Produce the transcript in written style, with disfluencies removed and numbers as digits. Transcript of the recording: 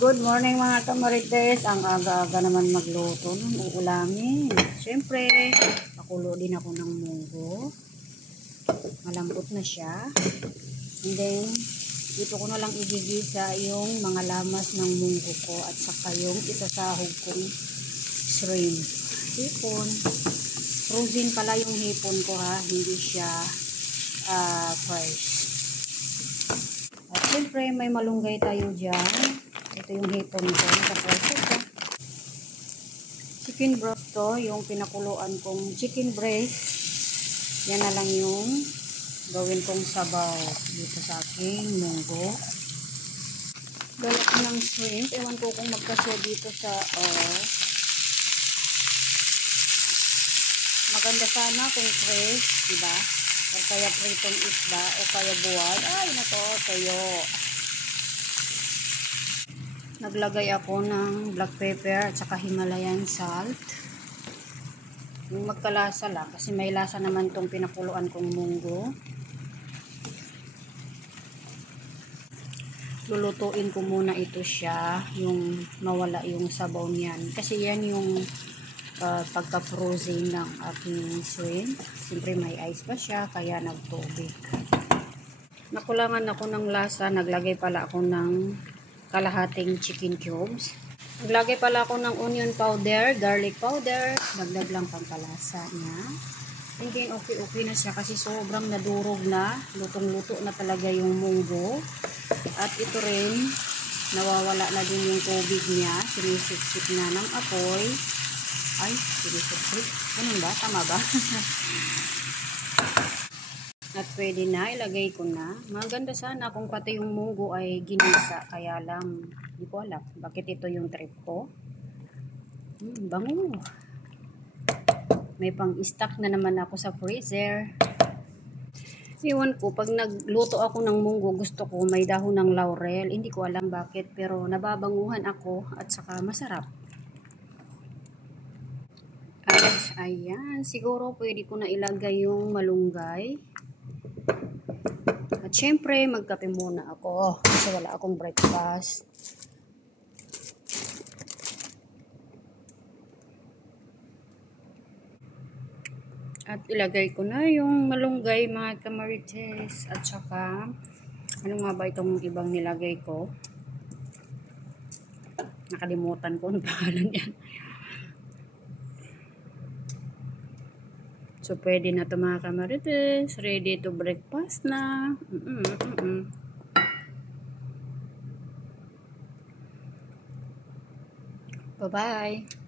Good morning mga kamarites. Ang aga-aga naman magluto ng uulamin. Siyempre, pakulo din ako ng munggo. Malambot na siya. And then, dito ko na lang igigisa yung mga lamas ng munggo ko at saka yung isasahog kong shrimp. Hipon. Frozen pala yung hipon ko ha. Hindi siya fresh. At siyempre, may malunggay tayo dyan. Ito yung hipon ko. Nakapreso ko. Chicken broth to. Yung pinakuluan kong chicken breast. Yan na lang yung gawin kong sabaw dito sa aking munggo. Galap ng shrimp. Ewan ko kung magkasya dito sa maganda sana kung fresh, diba? O kaya pritong isda o kaya buwad. Ay, nato, tayo. Naglagay ako ng black pepper at saka Himalayan salt. Yung magkalasa lang kasi may lasa naman tong pinakuluan kong munggo. Lulutuin ko muna ito siya, yung mawala yung sabaw niyan. Kasi yan yung pagka-frozen ng aking shrimp. Siyempre may ice pa siya kaya nagtubig. Nakulangan ako ng lasa, naglagay pala ako ng kalahating chicken cubes. Naglagay pala ako ng onion powder, garlic powder, dagdag lang pampalasa niya. And then okay na siya kasi sobrang nadurog na, lutong-luto na talaga yung munggo. At ito rin, nawawala na din yung tubig niya, sinisip-sip na ng apoy. Ay, sinisip-sip. Ganun ba? Tama ba? At pwede na, ilagay ko na. Maganda sana kung pati yung munggo ay ginisa. Kaya lang, hindi ko alam. Bakit ito yung trip ko? Bango. May pang-stock na naman ako sa freezer. Iwan ko, pag nagluto ako ng munggo, gusto ko may dahon ng laurel. Hindi ko alam bakit, pero nababanguhan ako at saka masarap. At ayan, siguro pwede ko na ilagay yung malunggay. At syempre, magkape muna ako kasi wala akong breakfast. At ilagay ko na yung malunggay mga kamarites. At saka, ano nga ba itong ibang nilagay ko? Nakalimutan ko ang pangalan yan. So, pwede na ito mga kamarites. Ready to breakfast na. Bye-bye.